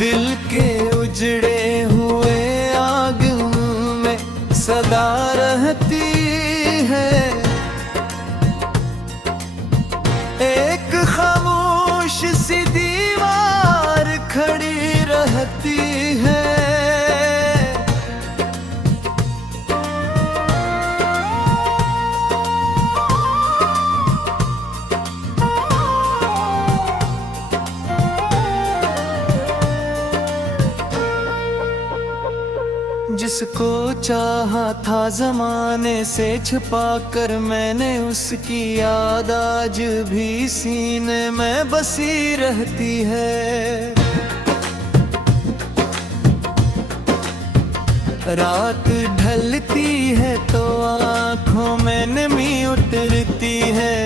दिल के उजड़े हुए आंगन में सदा रहती है, एक खामोश सी दीवार खड़ी रहती है। जिसको चाहा था जमाने से छुपा कर मैंने, उसकी याद आज भी सीने में बसी रहती है। रात ढलती है तो आँखों में नमी उतरती है,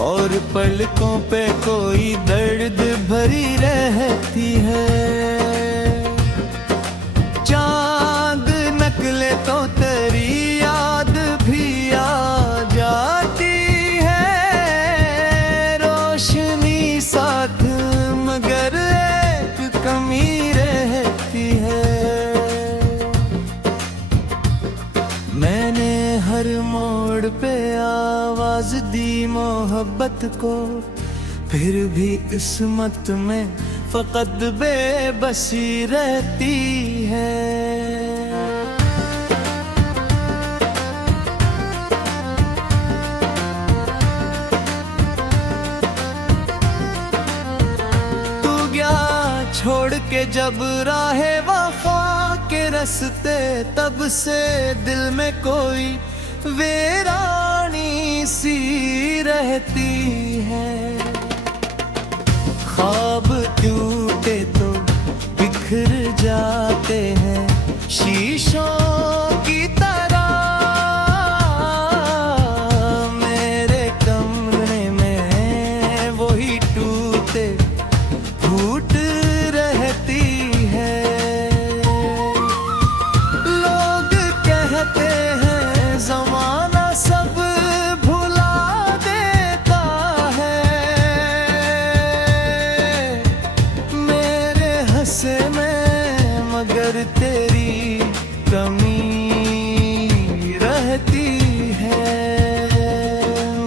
और पलकों पे कोई दर्द भरी रहती है। निकले तो तेरी याद भी आ जाती है, रोशनी साथ मगर एक कमी रहती है। मैंने हर मोड़ पे आवाज दी मोहब्बत को, फिर भी किस्मत में फकत बेबसी रहती है। छोड़ के जब राहे वफा के रास्ते, तब से दिल में कोई वीरानी सी रहती है। ख्वाब टूटे तो बिखर जाते हैं शीशों की तरह, मेरे कमरे में वही टूटे फूट रहती है। लोग कहते हैं ज़माना सब भुला देता है, मेरे हंसे में मगर तेरी कमी रहती है।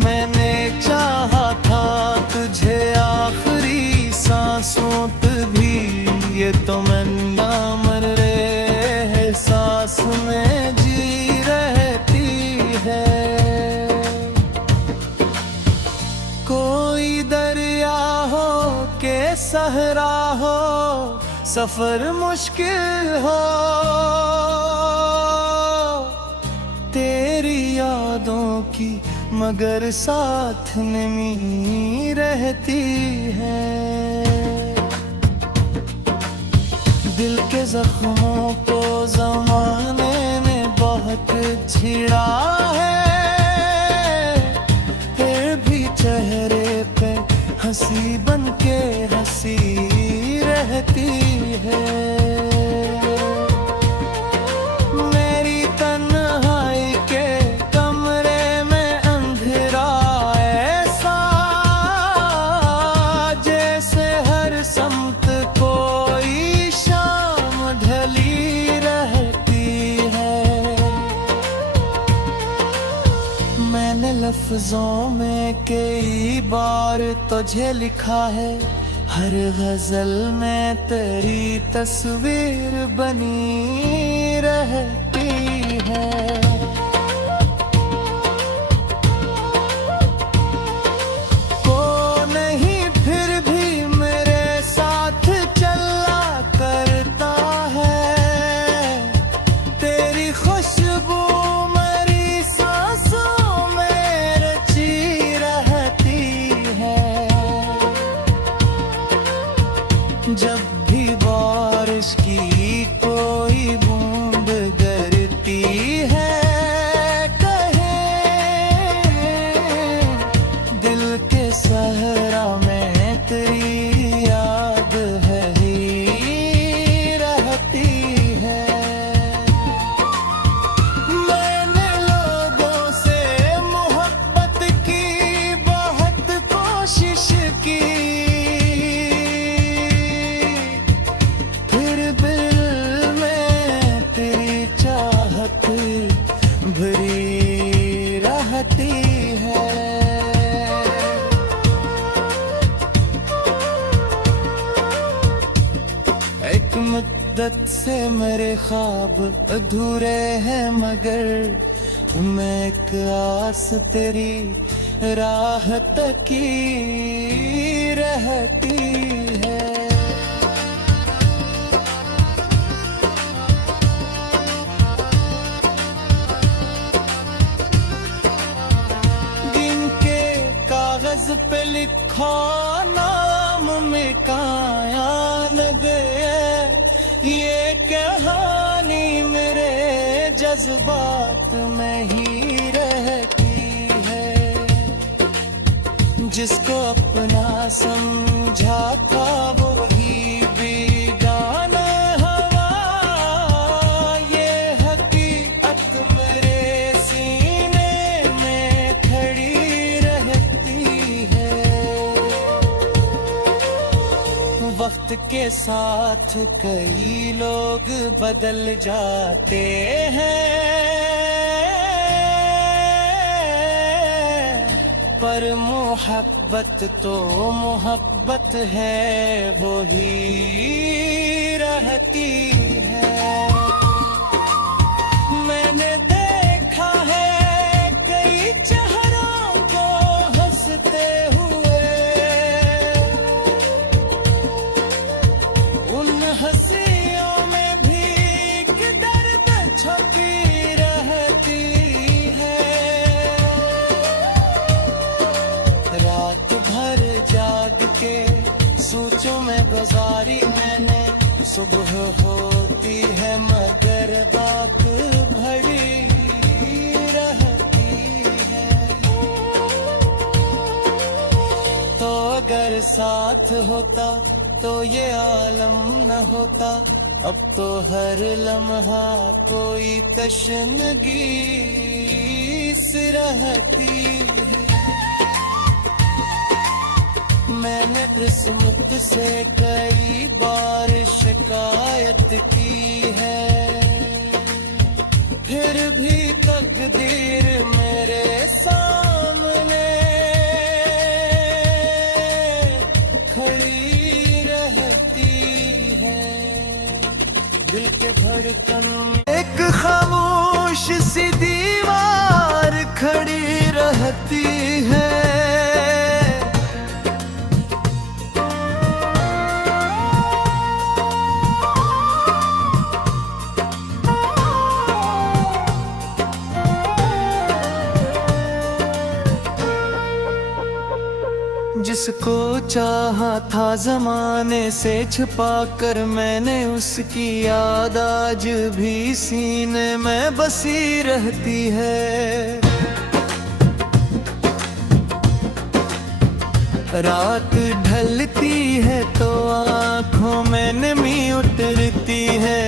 मैंने चाहा था तुझे आखिरी सांसों भी, ये तो मैं मर रहे सांस में जी रहती है। कोई दरिया हो के सहरा हो, सफर मुश्किल हो, तेरी यादों की मगर साथ नमी रहती है। दिल के जख्मों को ज़माने ने बहुत छिड़ा है, फिर भी चेहरे पे हंसी बन के हंसी रहती है। मेरी तन्हाई के कमरे में अंधेरा ऐसा, जैसे हर समत कोई शाम ढली रहती है। मैंने लफ्जों में कई बार तुझे लिखा है, हर गजल में तेरी तस्वीर बनी रहती है। जब भी बारिश की कोई बूंद तुझसे मेरे ख्वाब अधूरे हैं, मगर मैं एक आस तेरी राह तकी रहती है। कागज पे लिखा नाम मिटाया न गए, ये कहानी मेरे जज्बात में ही रहती है। जिसको अपना समझा था वो ही बेगाना हवा, ये हकीकत मेरे सीने में खड़ी रहती है। वक्त के साथ कई लोग बदल जाते हैं, पर मोहब्बत तो मोहब्बत है, वो ही रहती है। मैंने देखा है कई चेहरों को हंसते हुए, उन हंसियों में भी एक दर्द छुपी रहती है। रात भर जाग के सोचों में गुजारी मैंने, सुबह होती है मगर बात भरी रहती है। तो अगर साथ होता तो ये आलम न होता, अब तो हर लम्हा कोई तशनगी सी रहती है। मैंने किस्मत से कई बार शिकायत की है, फिर भी तकदीर मेरे सामने खड़ी रहती है। दिल के धड़कन एक खामोश सी दीवार खड़ी रहती है। जिसको चाहा था जमाने से छुपा कर मैंने, उसकी याद आज भी सीने में बसी रहती है। रात ढलती है तो आँखों में नमी उतरती है,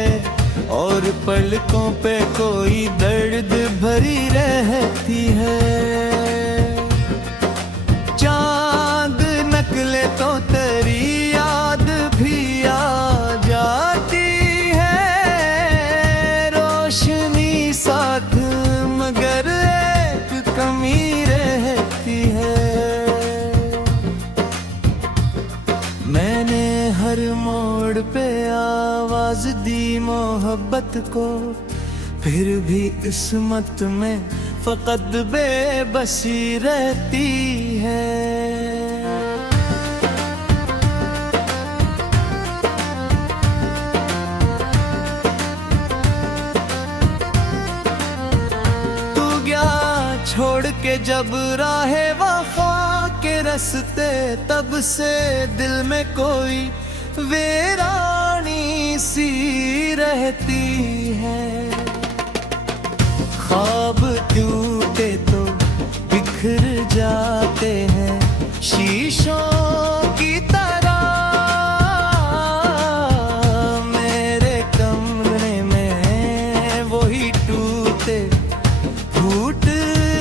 और पलकों पे कोई दर्द भरी रहती है। निकले तो तेरी याद भी आ जाती है, रोशनी साथ मगर एक कमी रहती है। मैंने हर मोड़ पे आवाज दी मोहब्बत को, फिर भी किस्मत में फकत बेबसी रहती है। छोड़ के जब राहे वफा के रस्ते, तब से दिल में कोई वीरानी सी रहती है। ख्वाब टूटे तो बिखर जाते हैं शीशों की तरह, मेरे कमरे में वही टूटे फूट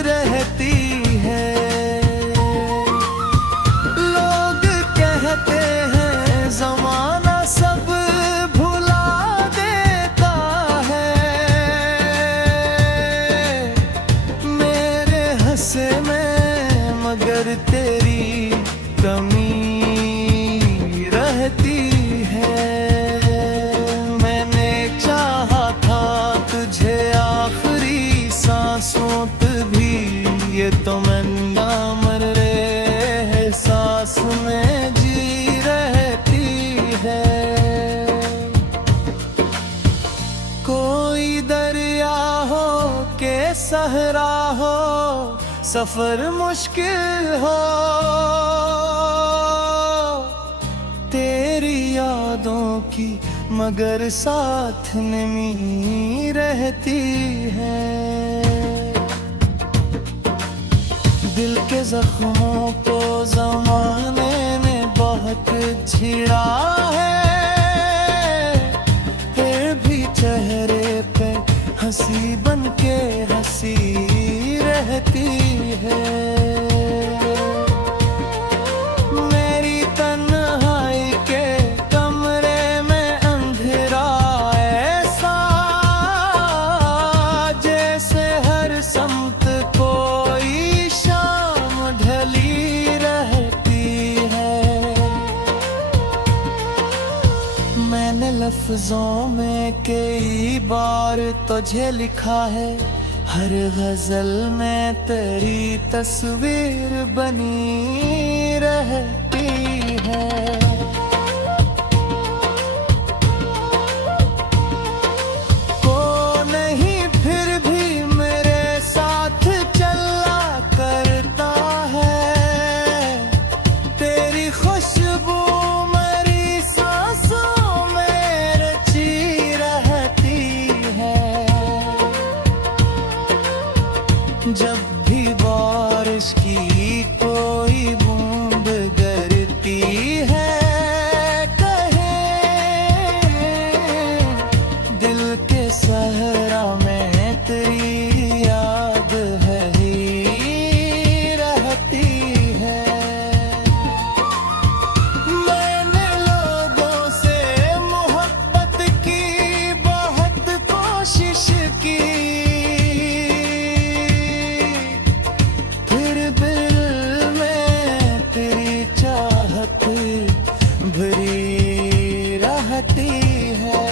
रहती है। लोग कहते हैं जमाना सब भुला देता है, तो मैं मर रहे सांस में जी रहती है। कोई दरिया हो के सहरा हो, सफर मुश्किल हो, तेरी यादों की मगर साथ नमी रहती है। दिल के जख्मों को जमाने ने बहुत छिड़ा है, फिर भी चेहरे पे हंसी बन के हंसी रहती है। मेरी तन्हाई के कमरे में अंधेरा ऐसा, जैसे हर समत कोई शाम ढली रहती है। मैंने लफ्जों में कई बार तुझे लिखा है, हर गजल में तेरी तस्वीर बनी रहती है। को नहीं फिर भी मेरे साथ चला करता है, तेरी खुशबू मेरी सांसों में रची रहती है। जब भी बारिश की कोई बूंद गिरती है, कहे दिल के सहरा में तेरी याद है ही रहती है। मैंने लोगों से मोहब्बत की बहुत कोशिश की, भरी रहती है।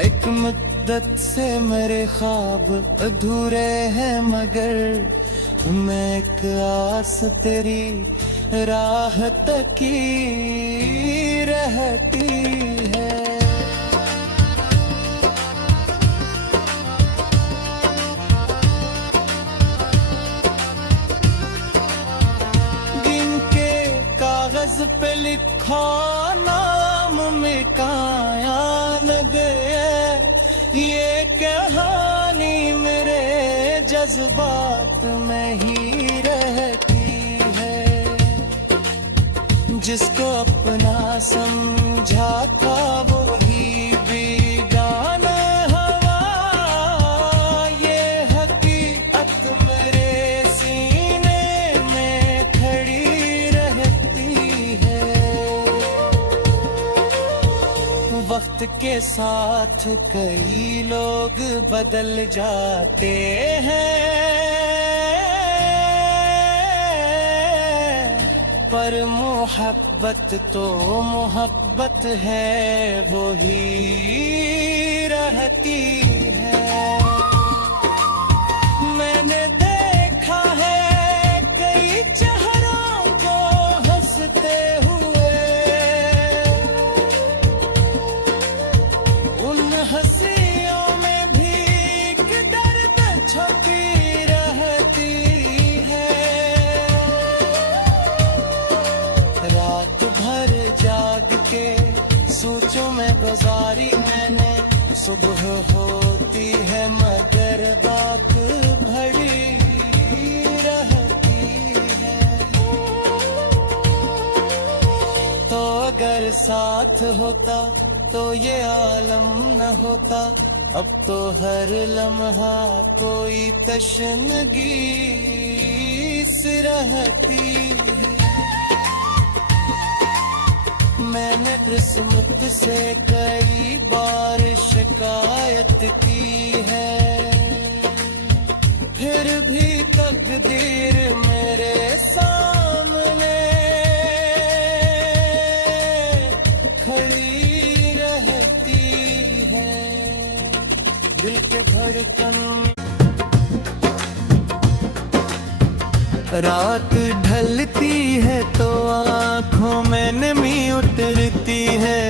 एक मुद्दत से मेरे ख्वाब अधूरे हैं, मगर मैं एक आस तेरी राह तकी रहती है। पे लिखा नाम मिटाया न गया, ये कहानी मेरे जज्बात में ही रहती है। जिसको अपना समझा था वो ही बेगाना हवा, ये हकीकत मेरे सीने में खड़ी वक्त के साथ कई लोग बदल जाते हैं, पर मोहब्बत तो मोहब्बत है, वो ही रहती है। मैंने देखा है कई चेहरों को हंसते हुए, हंसियों में भी एक दर्द छुपी रहती है। रात भर जाग के सोचों में गुजारी मैंने, सुबह होती है मगर बात भरी रहती है। तो अगर साथ होता तो ये आलम न होता, अब तो हर लम्हा कोई तशनगी सी रहती है। मैंने किस्मत से कई बार शिकायत की है, फिर भी तकदीर मेरे सामने खड़ी रहती है। धड़कन में। रात ढलती है तो आँखों में नमी उतरती है,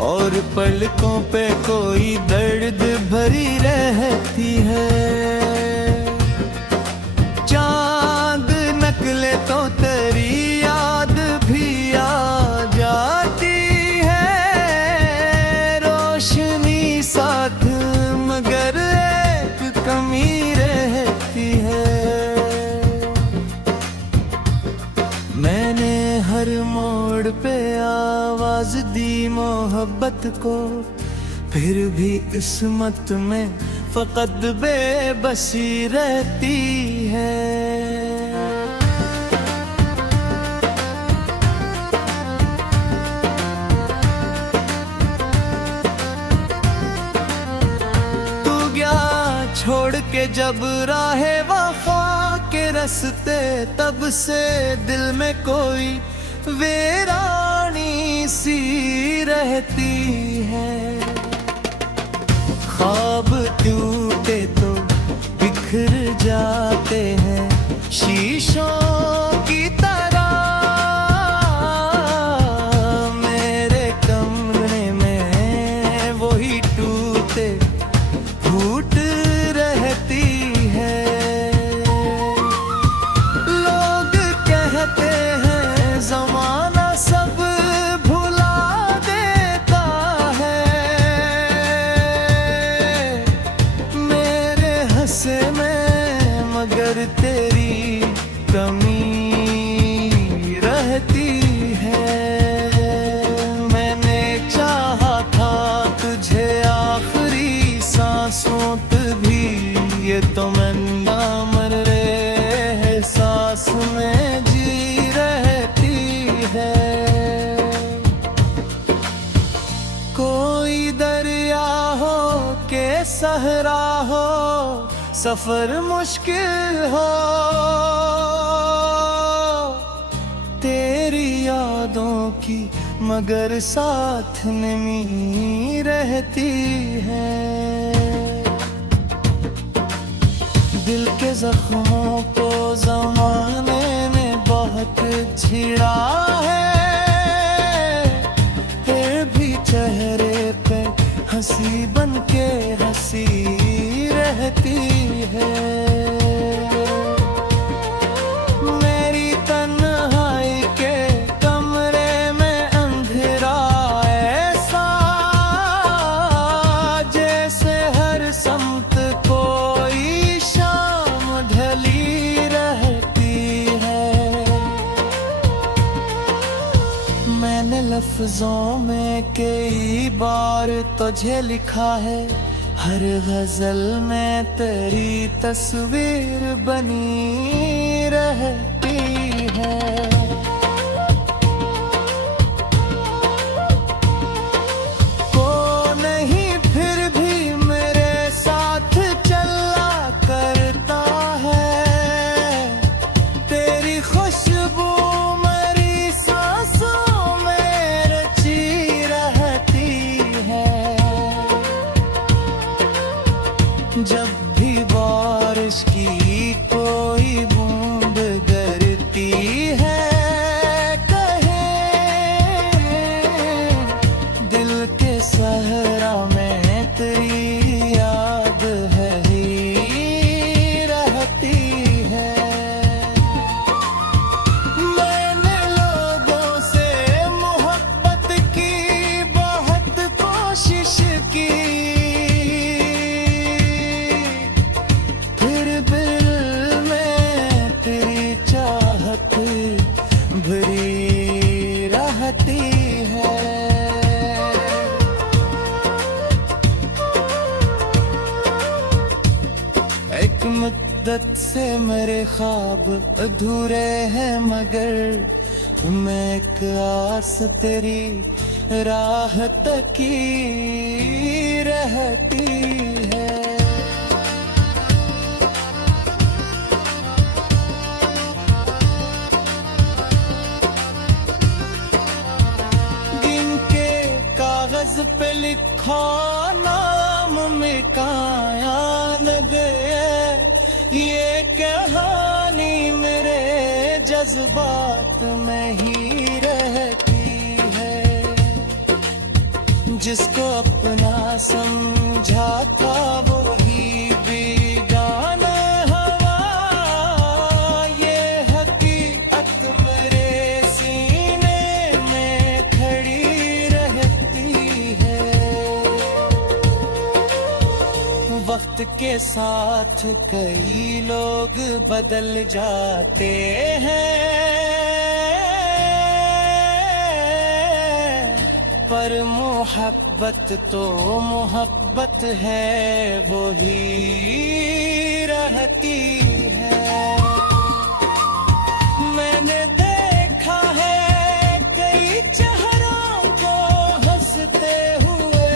और पलकों पे कोई दर्द भरी रहती है। चांद निकले तो तेरी याद भी आ जाती है, रोशनी साथ मगर एक कमी रहती है। मैंने हर मोड़ पे आवाज दी मोहब्बत को, फिर भी किस्मत में फकत बेबसी रहती है। तू गया छोड़ के जब राहे वफा के रास्ते, तब से दिल में कोई वीरानी सी रहती है। ख्वाब टूटे तो बिखर जाते हैं शीशों की तरह, मेरे कमरे में वही टूटे फूट रहती है। लोग कहते हैं ज़माना सब भुला देता है, मेरे हंसे में मगर तेरी कमी रहती है। मैंने चाहा था तुझे आखिरी सांसों तक भी, ये तो मैं मर रहे सांस में जी रहती है। कोई दरिया हो के सहरा हो, सफर मुश्किल हो, तेरी यादों की मगर साथ नमी रहती है। दिल के जख्मों को ज़माने ने बहुत छिड़ा है, फिर भी चेहरे पे हंसी बन के हंसी रहती है। मेरी तन्हाई के कमरे में अंधेरा ऐसा, जैसे हर समत कोई शाम ढली रहती है। मैंने लफ्जों में कई बार तुझे लिखा है, हर गजल में तेरी तस्वीर बनी रहती है। को नहीं फिर भी मेरे साथ चला करता है, तेरी खुशबू मेरी सांसों में रची रहती है। जब भी बारिश की कोई बूंद गिरती है, कहे दिल के सहरा में तेरी याद है ही रहती है। मैंने लोगों से मोहब्बत की बहुत कोशिश की, भरी रहती है। एक मुद्दत से मेरे ख्वाब अधूरे हैं, मगर मैं एक आस तेरी राह तकी रहती है। पे लिखा नाम नाम मिटाया न गए। ये कहानी मेरे जज्बात में ही रहती है। जिसको अपना समझा था वो ही बेगाना हवा। ये हकीकत मेरे सीने में खड़ी रहती है। वक्त के साथ कई लोग बदल जाते हैं, पर मोहब्बत तो मोहब्बत है, वो ही रहती है। मैंने देखा है कई चेहरों को हंसते हुए,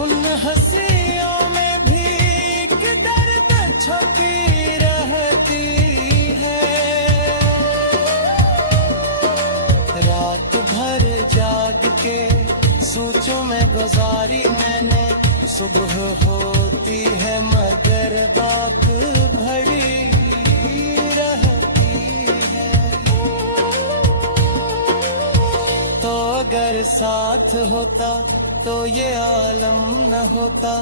उन हंसियों में भी एक दर्द छुपी रहती है। रात भर जाग के सोचों में गुजारी मैंने, सुबह होती है मगर बात भरी रहती है। तो अगर साथ होता तो ये आलम न होता।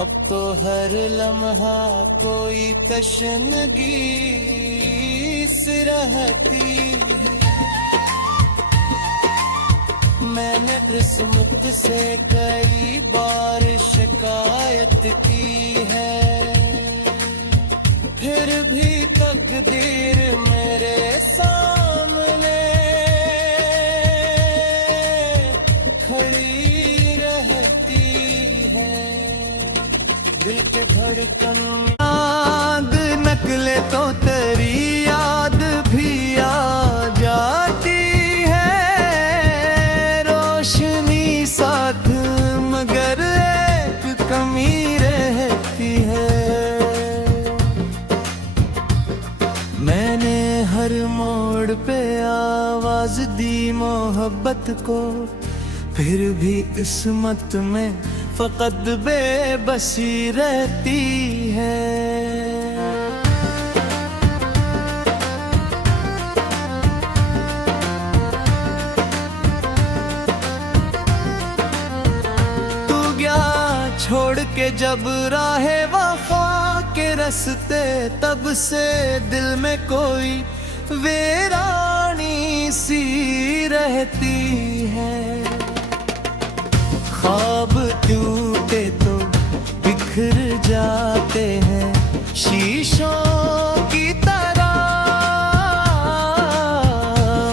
अब तो हर लम्हा कोई तशनगी सी रहती है। मैंने किस्मत से कई बार शिकायत की है, फिर भी तकदीर मेरे सामने खड़ी रहती है। दिल के धड़कन याद नकले तो तेरी याद भी आ जाती है। रोशनी साथ मगर एक कमी रहती है। मैंने हर मोड़ पे आवाज दी मोहब्बत को, फिर भी किस्मत में फकत बेबसी रहती है। तू गया छोड़ के जब राहे वफा के रस्ते, तब से दिल में कोई वीरानी सी रहती है। ख्वाब टूटे तो बिखर जाते हैं शीशों की तरह।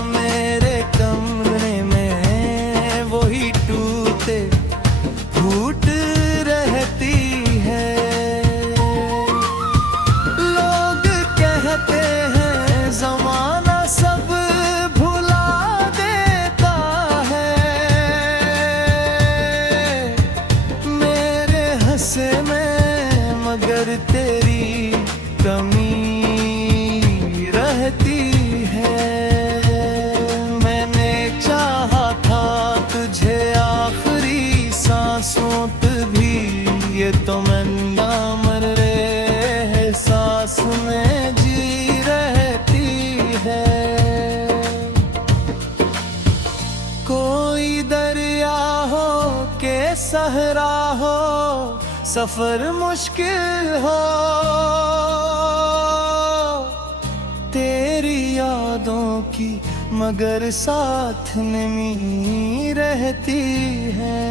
मेरे कमरे में वही टूटे फूट रहती है। लोग कहते हैं ज़माना सब भुला देता है। मेरे हंसे में मगर तेरी कमी रहती है। मैंने चाहा था तुझे आखिरी सांसों तक भी, ये तो मैं मर रहे सांस में जी रहती है। कोई दरिया हो के सहरा हो, सफर मुश्किल हो, तेरी यादों की मगर साथ नमी रहती है।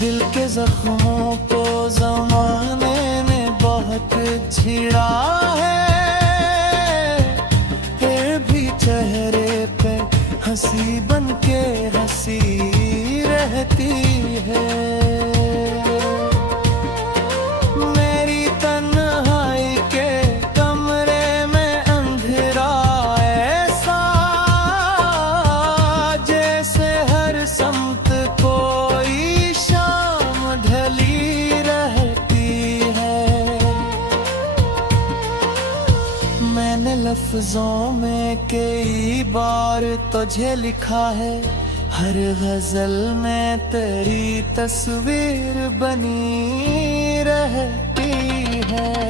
दिल के जख्मों को जमाने ने बहुत छिड़ा है, फिर भी चेहरे पे हंसी बन के हंसी रहती है। मेरी तन्हाई के कमरे में अंधेरा ऐसा, जैसे हर समत कोई शाम ढली रहती है। मैंने लफ्जों में कई बार तुझे लिखा है, हर गजल में तेरी तस्वीर बनी रहती है।